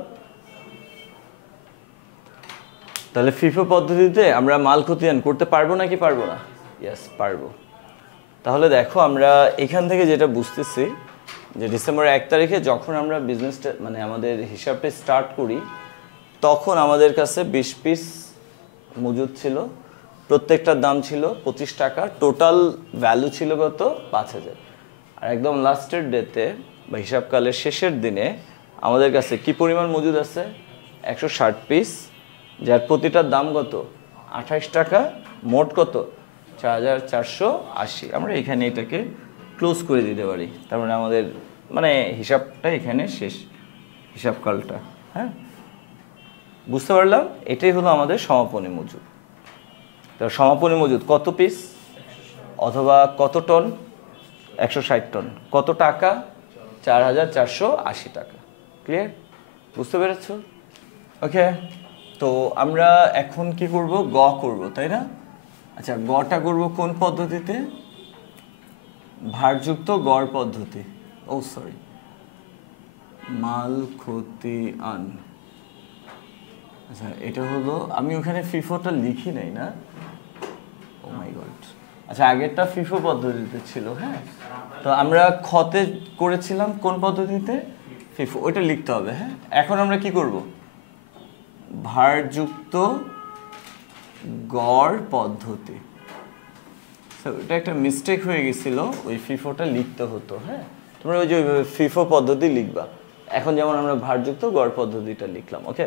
তাহলে ফিফো পদ্ধতিতে আমরা মাল খতিয়ান করতে পারবো নাকি পারবো না? ইয়েস, পারবো। তাহলে দেখো আমরা এখান থেকে যেটা বুঝতেছি যে ডিসেম্বর 1 তারিখে যখন আমরা বিজনেসটা মানে আমাদের হিসাবটা স্টার্ট করি তখন আমাদের কাছে 20 পিস মজুদ ছিল, প্রত্যেকটার দাম ছিল 25 টাকা, টোটাল ভ্যালু ছিল কত? 5000। আর একদম লাস্টের ডেতে বা হিসাবকালের শেষের দিনে আমাদের কাছে কি পরিমাণ মজুদ আছে? 160 পিস, যার প্রতিটার দাম কত? 28 টাকা, মোট কত? 4480। আমরা এখানে এটাকে ক্লোজ করে দিতে পারি, তার মানে আমাদের মানে হিসাবটা এখানে শেষ, হিসাবকালটা। হ্যাঁ, বুঝতে পারলাম? এটাই হলো আমাদের সমাপনী মজুদ। তো সমাপনী মজুদ কত পিস অথবা কত টন? 160 টন। কত টাকা? 4480 টাকা। ক্লিয়ার? বুঝতে পেরেছো? ওকে, তো আমরা এখন কি করব? গ করব, তাই না? আচ্ছা, গটা করব কোন পদ্ধতিতে? ভারযুক্ত গড় পদ্ধতি। ও সরি, মাল খতিয়ান। আচ্ছা, এটা হলো, আমি ওখানে ফিফোটা লিখি নাই না? ও মাই গড। আচ্ছা, আগেরটা ফিফো পদ্ধতিতে ছিল। হ্যাঁ, তো আমরা খতে করেছিলাম কোন পদ্ধতিতে? ফিফো, ওইটা লিখতে হবে। হ্যাঁ, এখন আমরা কি করব? ভারযুক্ত গড় পদ্ধতি। এটা একটা মিস্টেক হয়ে গেছিল, ওই ফিফোটা লিখতে হতো। হ্যাঁ, তোমরা ওই যে ফিফো পদ্ধতি লিখবা। এখন যেমন আমরা ভারযুক্ত গড় পদ্ধতিটা লিখলাম। ওকে,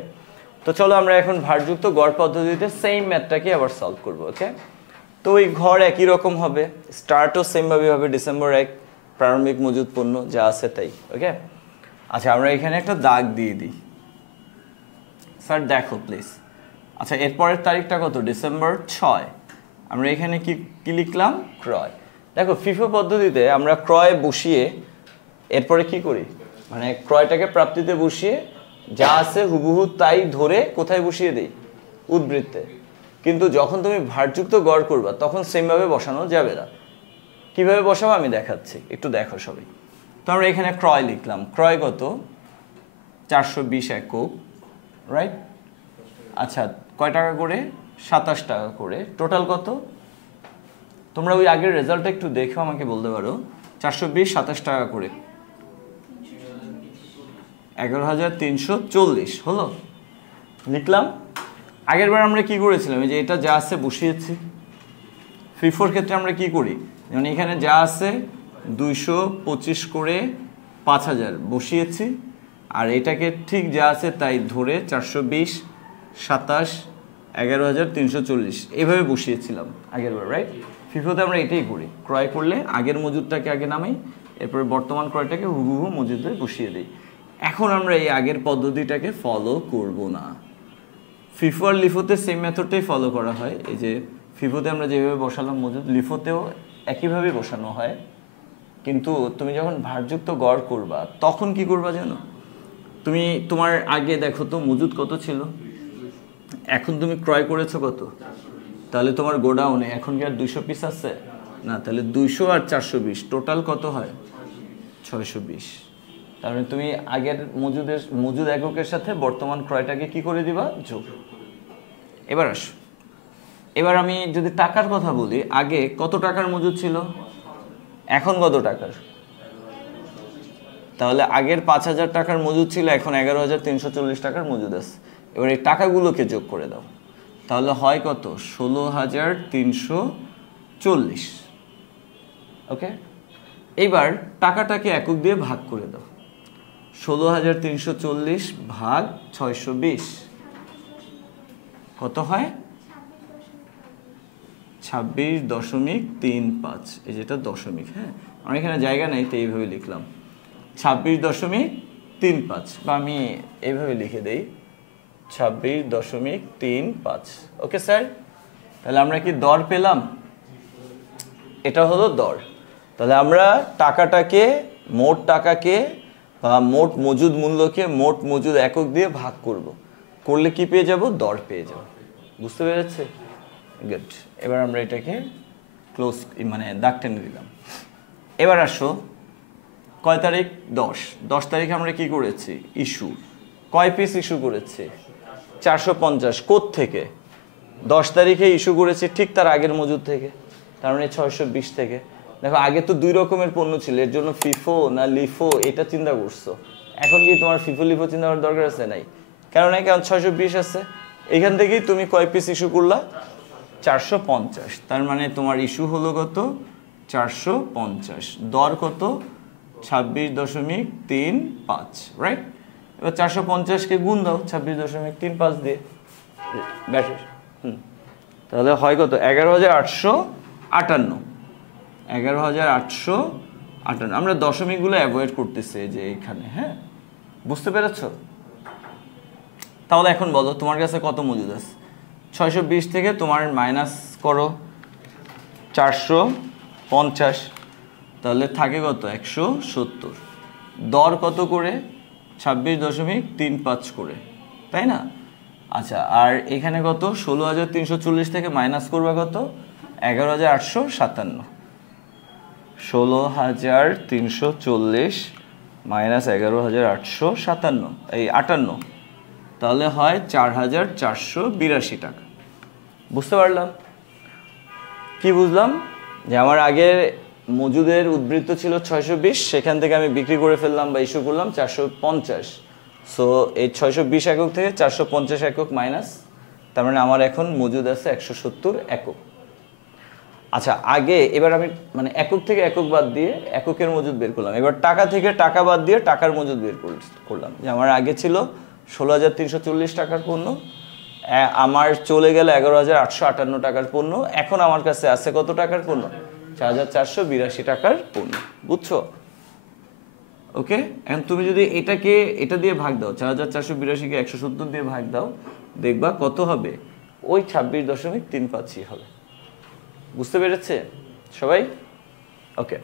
তো চলো আমরা এখন ভারযুক্ত গড় পদ্ধতিতে সেম ম্যাথটাকে আবার সলভ করব। ওকে, তো ওই ঘর একই রকম হবে, স্টার্টও সেমভাবে হবে, ডিসেম্বর 1, প্রারম্ভিক মজুদ পণ্য যা আছে তাই। ওকে, আচ্ছা আমরা এখানে একটা দাগ দিয়ে দিই। স্যার দেখো প্লিজ। আচ্ছা, এরপরের তারিখটা কত? ডিসেম্বর 6। আমরা এখানে কি কি লিখলাম? ক্রয়। দেখো ফিফো পদ্ধতিতে আমরা ক্রয় বসিয়ে এরপরে কি করি, মানে ক্রয়টাকে প্রাপ্তিতে বসিয়ে যা আছে হুবহু তাই ধরে কোথায় বসিয়ে দিই? উদ্বৃত্তে। কিন্তু যখন তুমি ভারযুক্ত গড় করবা তখন সেমভাবে বসানো যাবে না। কিভাবে বসাবো আমি দেখাচ্ছি, একটু দেখো সবাই। তো আমরা এখানে ক্রয় লিখলাম। ক্রয় কত? 420 একক, রাইট? আচ্ছা, কয় টাকা করে? 27 টাকা করে। টোটাল কত? তোমরা ওই আগের রেজাল্টটা একটু দেখো আমাকে বলতে পারো। 420 27 টাকা করে 11,340 হলো, লিখলাম। আগের বার আমরা কি করেছিলাম? এই যে এটা যা আছে বসিয়েছি। ফিফোর ক্ষেত্রে আমরা কি করি? যেমন এখানে যা আছে 225 করে 5000 বসিয়েছি, আর এটাকে ঠিক যা আছে তাই ধরে 420 27 11,340 এইভাবে বসিয়েছিলাম আগের বার, রাইট? ফিফোতে আমরা এটাই করি, ক্রয় করলে আগের মজুদটাকে আগে নামাই, এরপরে বর্তমান ক্রয়টাকে হুবহু মজুদে বসিয়ে দিই। এখন আমরা এই আগের পদ্ধতিটাকে ফলো করব না। ফিফো আর লিফোতে সেম মেথডটাই ফলো করা হয়। এই যে ফিফোতে আমরা যেভাবে বসালাম মজুদ, লিফোতেও একইভাবে বসানো হয়। কিন্তু তুমি যখন ভারযুক্ত গড় করবা তখন কি করবা জানো? তুমি তোমার আগে দেখো তো মজুদ কত ছিল, এখন তুমি ক্রয় করেছো কত? তাহলে তোমার গোডাউনে এখন কি আর 200 পিস আছে? না, তাহলে 200 আর 420 টোটাল কত হয়? 620। তার মানে তুমি আগের মজুদ এককের সাথে বর্তমান ক্রয়টাকে কি করে দিবা? যোগ। এবার আসো, এবার আমি যদি টাকার কথা বলি, আগে কত টাকার মজুদ ছিল, এখন কত টাকার? তাহলে আগের 5000 টাকার মজুদ ছিল, এখন 11,340 টাকার মজুদ আছে। এবার এই টাকাগুলোকে যোগ করে দাও, তাহলে হয় কত? 16,340। ওকে, এইবার টাকাটাকে একক দিয়ে ভাগ করে দাও। 16,340 ভাগ 620 কত হয়? 26.35। এই যেটা দশমিক, হ্যাঁ আমার এখানে জায়গা নেই তো এইভাবে লিখলাম 26.35, বা আমি এইভাবে লিখে দেই 26.35। ওকে স্যার, তাহলে আমরা কি দর পেলাম? এটা হলো দর। তাহলে আমরা টাকাটাকে, মোট টাকাকে বা মোট মজুদ মূল্যকে মোট মজুদ একক দিয়ে ভাগ করব, করলে কি পেয়ে যাব? দর পেয়ে যাব। বুঝতে পেরেছে? গুড। এবার আমরা এটাকে ক্লোজ মানে দাগ টেনে দিলাম। এবার আসো, কয় তারিখ? 10 তারিখে আমরা কি করেছি? ইস্যু। কয় পিস ইস্যু করেছি? 450। কোত্থেকে? 10 তারিখে ইস্যু করেছি ঠিক তার আগের মজুদ থেকে, তার মানে 620 থেকে। দেখো আগে তো 2 রকমের পণ্য ছিল, এর জন্য ফিফো না লিফো এটা চিন্তা করছো। এখন কি তোমার ফিফো লিফো চিন্তা করার দরকার আছে? নাই। কেন নাই? কারণ 620 আছে। এখান থেকেই তুমি কয় পিস ইস্যু করলা? 450। তার মানে তোমার ইস্যু হলো কত? 450। দর কত? 26.35, রাইট? এবার 450-কে গুণ দাও 26.35 দিয়ে, ব্যাস। তাহলে হয় কত? 11,858। 11,858। আমরা দশমিকগুলো অ্যাভয়েড করতেছি যে এইখানে, হ্যাঁ, বুঝতে পেরেছো? তাহলে এখন বলো তোমার কাছে কত মজুদ আছে? 620 থেকে তোমার মাইনাস করো 450, তাহলে থাকে কত? 170। দর কত করে? 26.35 করে, তাই না? আচ্ছা, আর এখানে কত? 16,340 থেকে মাইনাস করবা কত? 11,857। 16,340 মাইনাস 11,857, এই 58, তাহলে হয় 4,482 টাকা। বুঝতে পারলাম? কি বুঝলাম? যে আমার আগে মজুদের উদ্বৃত্ত ছিল 620, সেখান থেকে আমি বিক্রি করে ফেললাম বা ইস্যু করলাম 450। সো এই 620 একক থেকে 450 একক মাইনাস, তার মানে আমার এখন মজুদ আছে 170 একক। আচ্ছা, আগে এবার আমি মানে একক থেকে একক বাদ দিয়ে এককের মজুদ বের করলাম। এবার টাকা থেকে টাকা বাদ দিয়ে টাকার মজুদ বের করলাম। যে আমার আগে ছিল 16,340 টাকার পণ্য, আমার চলে গেল 11,858 টাকার পণ্য। এখন আমার কাছে আছে কত টাকার পণ্য? 4,482 টাকার পণ্য। বুঝছো? ওকে, এখন তুমি যদি এটাকে এটা দিয়ে ভাগ দাও, 4,482-কে 170 দিয়ে ভাগ দাও, দেখবা কত হবে? ওই 26.35 হবে। বুঝতে পেরেছে সবাই? ওকে,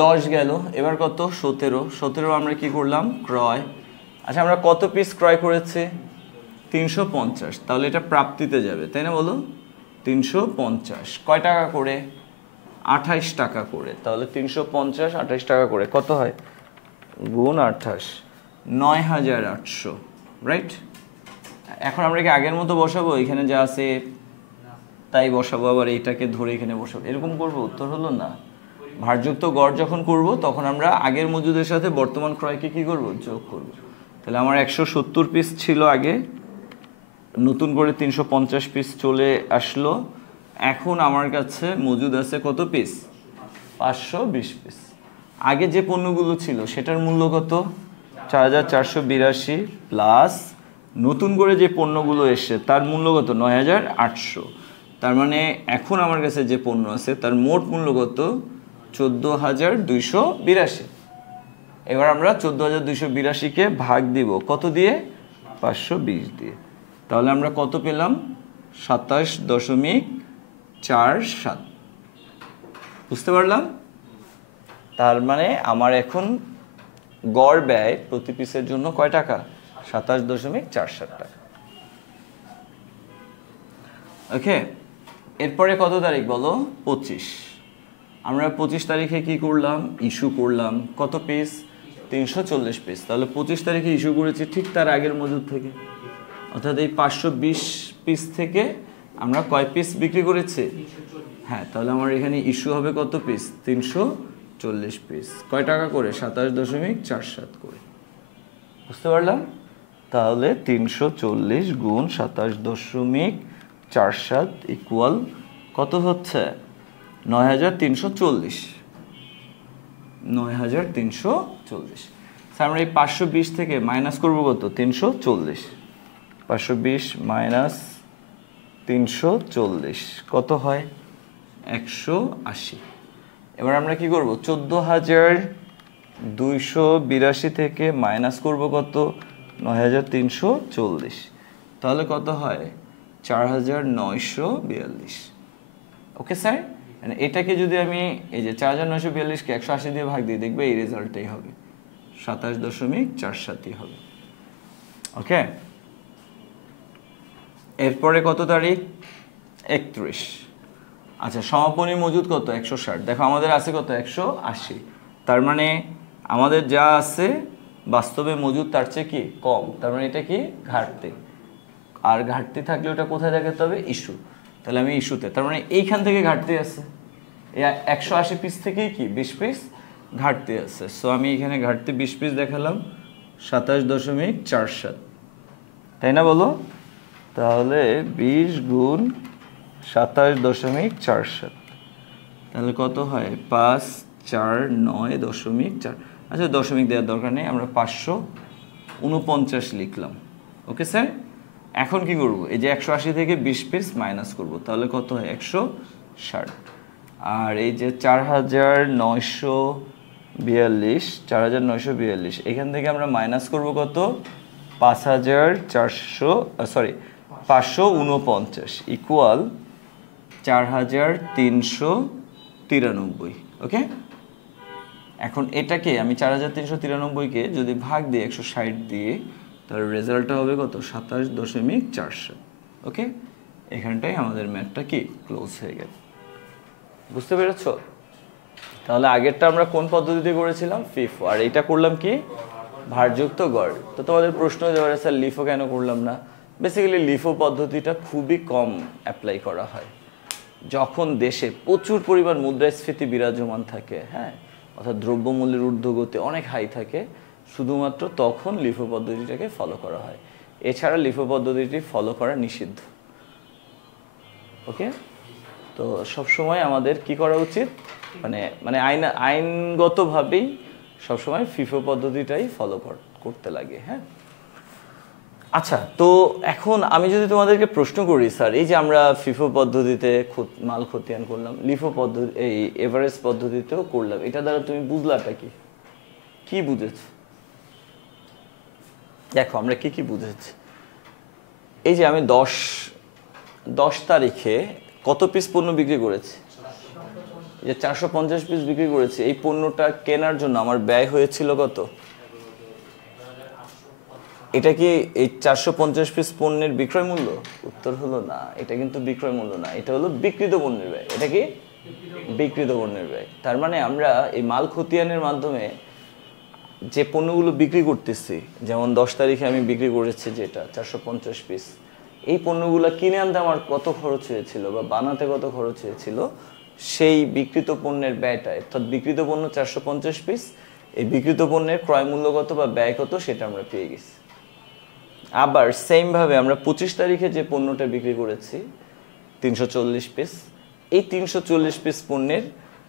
10 গেল। এবার কত? 17। 17 আমরা কি করলাম? ক্রয়। আচ্ছা, আমরা কত পিস ক্রয় করেছি? 350। তাহলে এটা প্রাপ্তিতে যাবে, তাই না? বলো 350 কয় টাকা করে? 28 টাকা করে। তাহলে 350 28 টাকা করে কত হয়? গুণ 28, 9,800, রাইট? এখন আমরা কি আগের মতো বসাবো? এখানে যা আছে তাই বসাবো, আবার এইটাকে ধরে এখানে বসাবো, এরকম করবো? উত্তর হলো না। ভারযুক্ত গড় যখন করব তখন আমরা আগের মজুদের সাথে বর্তমান ক্রয়কে কি করব? যোগ করব। তাহলে আমার 170 পিস ছিল আগে, নতুন করে 350 পিস চলে আসলো। এখন আমার কাছে মজুদ আছে কত পিস? 520 পিস। আগে যে পণ্যগুলো ছিল সেটার মূল্য কত? 4,482 প্লাস নতুন করে যে পণ্যগুলো এসছে তার মূল্য কত? 9,800। তার মানে এখন আমার কাছে যে পণ্য আছে তার মোট মূল্য কত? 14,282। এবার আমরা 14,282-কে ভাগ দিব কত দিয়ে? 520 দিয়ে। তাহলে আমরা কত পেলাম? 27.47। বুঝতে পারলাম? তার মানে আমার এখন গড় ব্যয় প্রতি পিসের জন্য কয় টাকা? 27.47 টাকা। ওকে, এরপরে কত তারিখ বলো? 25। আমরা 25 তারিখে কি করলাম? ইস্যু করলাম কত পিস? 340 পিস। তাহলে 25 তারিখে ইস্যু করেছি ঠিক তার আগের মজুদ থেকে, অর্থাৎ এই 520 পিস থেকে আমরা কয় পিস বিক্রি করেছি? হ্যাঁ, তাহলে আমার এখানে ইস্যু হবে কত পিস? 340 পিস। কয় টাকা করে? 27.47 করে। বুঝতে পারলাম? তাহলে 340 গুণ 27.47 ইকুয়াল কত হচ্ছে? 9,340। 9,340। আমরা এই 520 থেকে মাইনাস করবো কত? 340। 520 মাইনাস 340 কত হয়? 180। এবার আমরা কি করব? 14,282 থেকে মাইনাস করব কত? 9,340। তাহলে কত হয়? 4,942। ওকে স্যার, এটাকে যদি আমি এই যে 4,942-কে 180 দিয়ে ভাগ দিই, দেখবে এই রেজাল্টটাই হবে, 27.47 হবে। ওকে, এরপরে কত তারিখ? 31। আচ্ছা, সমাপনী মজুদ কত? 160। দেখো আমাদের আছে কত? 180। তার মানে আমাদের যা আছে বাস্তবে মজুদ তার চেয়ে কি কম, তার মানে এটা কি ঘাটতি। আর ঘাটতি থাকলে ওটা কোথায় দেখাতে হবে, ইস্যু। তাহলে আমি ইস্যুতে, তার মানে এইখান থেকে ঘাটতি আছে, এই 180 পিস থেকেই কি 20 পিস ঘাটতি আছে। সো আমি এখানে ঘাটতি 20 পিস দেখালাম, 27.47, তাই না বলো? তাহলে 20 গুণ 27.47, তাহলে কত হয় 549.4। আচ্ছা দশমিক দেওয়ার দরকার নেই, আমরা 549 লিখলাম। ওকে স্যার, এখন কি করব, এই যে 180 থেকে 20 পিস মাইনাস করব, তাহলে কত হয় 160। আর এই যে 4942, এখান থেকে আমরা মাইনাস করব কত 549 ইকুয়াল 4393। ওকে, এখন এটাকে আমি 4393-কে যদি ভাগ দিই 160 দিয়ে, তাহলে রেজাল্টটা হবে কত 27.47। ওকে, এখানটাই আমাদের ম্যাথটা কি ক্লোজ হয়ে গেল। বুঝতে পেরেছো? তাহলে আগেরটা আমরা কোন পদ্ধতিতে করেছিলাম, ফিফো, আর এটা করলাম কি ভারযুক্ত গড়। তো তোমাদের প্রশ্ন হতে পারে স্যার লিফো কেন করলাম না? বেসিক্যালি লিফো পদ্ধতিটা খুবই কম অ্যাপ্লাই করা হয় যখন দেশে প্রচুর পরিমাণ মুদ্রাস্ফীতি বিরাজমান থাকে, হ্যাঁ, অর্থাৎ দ্রব্যমূল্যের ঊর্ধ্বগতি অনেক হাই থাকে, শুধুমাত্র তখন লিফো পদ্ধতিটাকে ফলো করা হয়। এছাড়া লিফো পদ্ধতিটি ফলো করা নিষিদ্ধ। ওকে, তো সবসময় আমাদের কি করা উচিত, মানে মানে আইনগতভাবেই সবসময় ফিফো পদ্ধতিটাই ফলো করতে লাগে। হ্যাঁ, আচ্ছা, তো এখন আমি যদি তোমাদেরকে প্রশ্ন করি স্যার, এই যে আমরা ফিফো পদ্ধতিতে মাল খতিয়ান করলাম, লিফো পদ্ধতি এই এভারেজ পদ্ধতিতেও করলাম, এটা দ্বারা তুমি বুঝলাটা কি, কি বুঝেছ? দেখো আমরা কি কি বুঝেছি। এই যে আমি 10 তারিখে কত পিস পণ্য বিক্রি করেছি, যে 450 পিস বিক্রি করেছি। এই পণ্যটা কেনার জন্য আমার ব্যয় হয়েছিল কত? এটা কি এই 450 পিস পণ্যের বিক্রয় মূল্য? উত্তর হলো না, এটা কিন্তু বিক্রয় মূল্য না, এটা হলো বিক্রিত পণ্যের ব্যয়। এটা কি বিক্রিত পণ্যের ব্যয়। তার মানে আমরা এই মাল খতিয়ানের মাধ্যমে যে পণ্যগুলো বিক্রি করতেছি, যেমন 10 তারিখে আমি বিক্রি করেছি যেটা 450 পিস, এই পণ্যগুলো কিনে আনতে আমার কত খরচ হয়েছিল বা বানাতে কত খরচ হয়েছিল, সেই বিক্রিত পণ্যের ব্যয়টা, অর্থাৎ বিক্রিত পণ্য 450 পিস, এই বিক্রিত পণ্যের ক্রয় মূল্য কত বা ব্যয় কত সেটা আমরা পেয়ে গেছি। আবার সেম ভাবে আমরা 25 তারিখে যে পণ্যটা বিক্রি করেছি 340 পিস, এই 340 পিস পণ্যের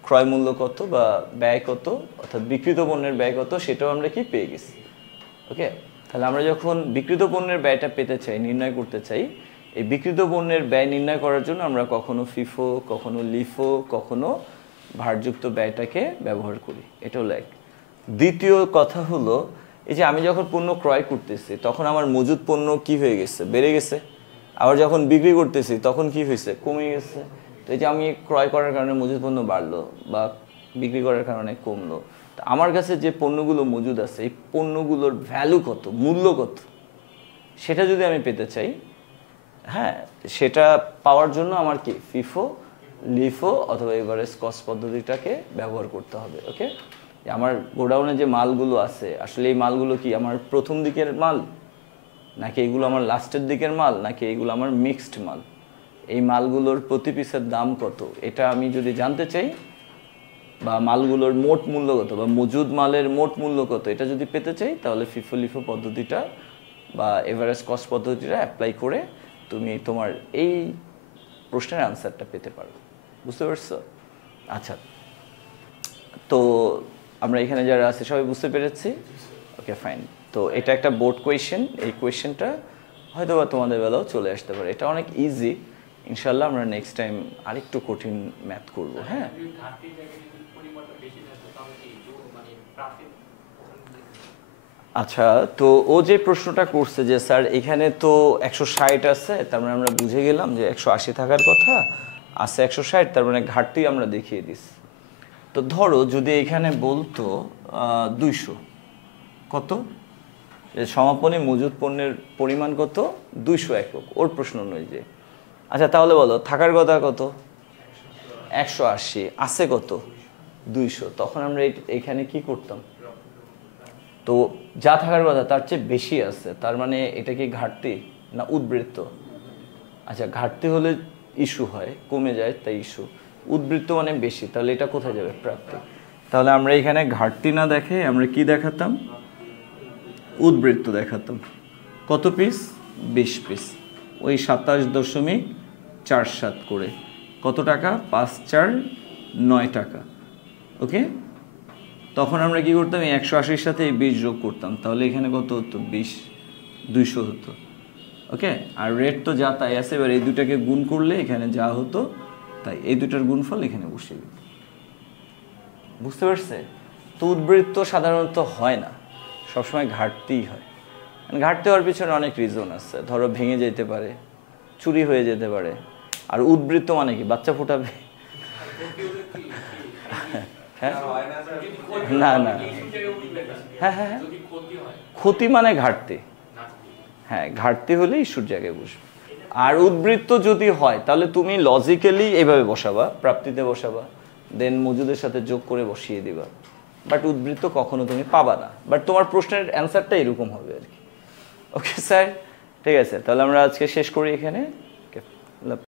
ক্রয় মূল্য কত বা ব্যয় কত, অর্থাৎ বিক্রিত পণ্যের ব্যয় কত, সেটাও আমরা কি পেয়ে গেছি। ওকে, তাহলে আমরা যখন বিক্রিত পণ্যের ব্যয়টা পেতে চাই, নির্ণয় করতে চাই, এই বিক্রিত পণ্যের ব্যয় নির্ণয় করার জন্য আমরা কখনো ফিফো, কখনো লিফো, কখনো ভারযুক্ত ব্যয়টাকে ব্যবহার করি। এটা হলো এক। দ্বিতীয় কথা হলো, এই যে আমি যখন পণ্য ক্রয় করতেছি তখন আমার মজুদ পণ্য কি হয়ে গেছে, বেড়ে গেছে। আবার যখন বিক্রি করতেছি তখন কি হয়েছে, কমে গেছে। তো এই যে আমি ক্রয় করার কারণে মজুদ পণ্য বাড়লো বা বিক্রি করার কারণে কমলো, তো আমার কাছে যে পণ্যগুলো মজুদ আছে এই পণ্যগুলোর ভ্যালু কত, মূল্য কত, সেটা যদি আমি পেতে চাই, হ্যাঁ, সেটা পাওয়ার জন্য আমার কি ফিফো, লিফো অথবা এভারেজ কস্ট পদ্ধতিটাকে ব্যবহার করতে হবে। ওকে, আমার গোডাউনে যে মালগুলো আছে, আসলে এই মালগুলো কি আমার প্রথম দিকের মাল, নাকি এগুলো আমার লাস্টের দিকের মাল, নাকি এগুলো আমার মিক্সড মাল, এই মালগুলোর প্রতি পিসের দাম কত, এটা আমি যদি জানতে চাই, বা মালগুলোর মোট মূল্য কত বা মজুদ মালের মোট মূল্য কত, এটা যদি পেতে চাই, তাহলে ফিফো লিফো পদ্ধতিটা বা এভারেজ কস্ট পদ্ধতিটা অ্যাপ্লাই করে তুমি তোমার এই প্রশ্নের আনসারটা পেতে পারো। বুঝতে পারছো? আচ্ছা, তো আমরা এখানে যারা আছে সবাই বুঝতে পেরেছি? ওকে, ফাইন। তো এটা একটা বোর্ড কোয়েশ্চেন, এই কোয়েশ্চেনটা হয়তো বা তোমাদের বেলাও চলে আসতে পারে। এটা অনেক ইজি, ইনশাল্লাহ আমরা নেক্সট টাইম আরেকটু কঠিন ম্যাথ করব। হ্যাঁ, আচ্ছা, তো ও যে প্রশ্নটা করছে যে স্যার এখানে তো 160 আছে, তার মানে আমরা বুঝে গেলাম যে 180 থাকার কথা, আছে 160, তার মানে ঘাটতি আমরা দেখিয়ে দিছি। তো ধরো যদি এখানে বলতো 200, কত সমাপনী মজুদ পণ্যের পরিমাণ কত, 200 একক, ওর প্রশ্ন অনুযায়ী। আচ্ছা, তাহলে বলো থাকার কথা কত, 180, আছে কত 200, তখন আমরা এখানে কি করতাম, তো যা থাকার কথা তার চেয়ে বেশি আছে, তার মানে এটা কি ঘাটতি না উদ্বৃত্ত? আচ্ছা, ঘাটতি হলে ইস্যু হয়, কমে যায় তাই ইস্যু। উদ্বৃত্ত মানে বেশি, তাহলে এটা কোথায় যাবে? প্রাপ্তি। তাহলে আমরা এখানে ঘাটতি না দেখে আমরা কি দেখাতাম? উদ্বৃত্ত দেখাতাম। কত পিস? 20 পিস। ওই 27.47 করে কত টাকা? 5,4,9 টাকা। ওকে, তখন আমরা কি করতাম? এই 180-র সাথে এই 20 যোগ করতাম, তাহলে এখানে কত হতো? 200 হতো। ওকে, আর রেট তো যা তাই আছে, এবার এই দুটাকে গুণ করলে এখানে যা হতো তাই, এই দুটার গুণফল এখানে বসিয়ে দিই। বুঝতে পারছে? তো উদ্বৃত্ত সাধারণত হয় না, সবসময় ঘাটতিই হয়। ঘাটতি হওয়ার পিছনে অনেক রিজন আছে, ধরো ভেঙে যেতে পারে, চুরি হয়ে যেতে পারে। আর উদ্বৃত্ত মানে কি? বাচ্চা ফোটাবে? হ্যাঁ, না না, হ্যাঁ হ্যাঁ হ্যাঁ, ক্ষতি মানে ঘাটতি। হ্যাঁ, ঘাটতি হলে ইস্যুর জায়গায় বসবে। আর উদ্বৃত্ত যদি হয় তাহলে তুমি লজিক্যালি এইভাবে বসাবা, প্রাপ্তিতে বসাবা, দেন মজুদের সাথে যোগ করে বসিয়ে দিবা। বাট উদ্বৃত্ত কখনো তুমি পাবা না, বাট তোমার প্রশ্নের অ্যান্সারটা এরকম হবে আর কি। ওকে স্যার, ঠিক আছে, তাহলে আমরা আজকে শেষ করি এখানে।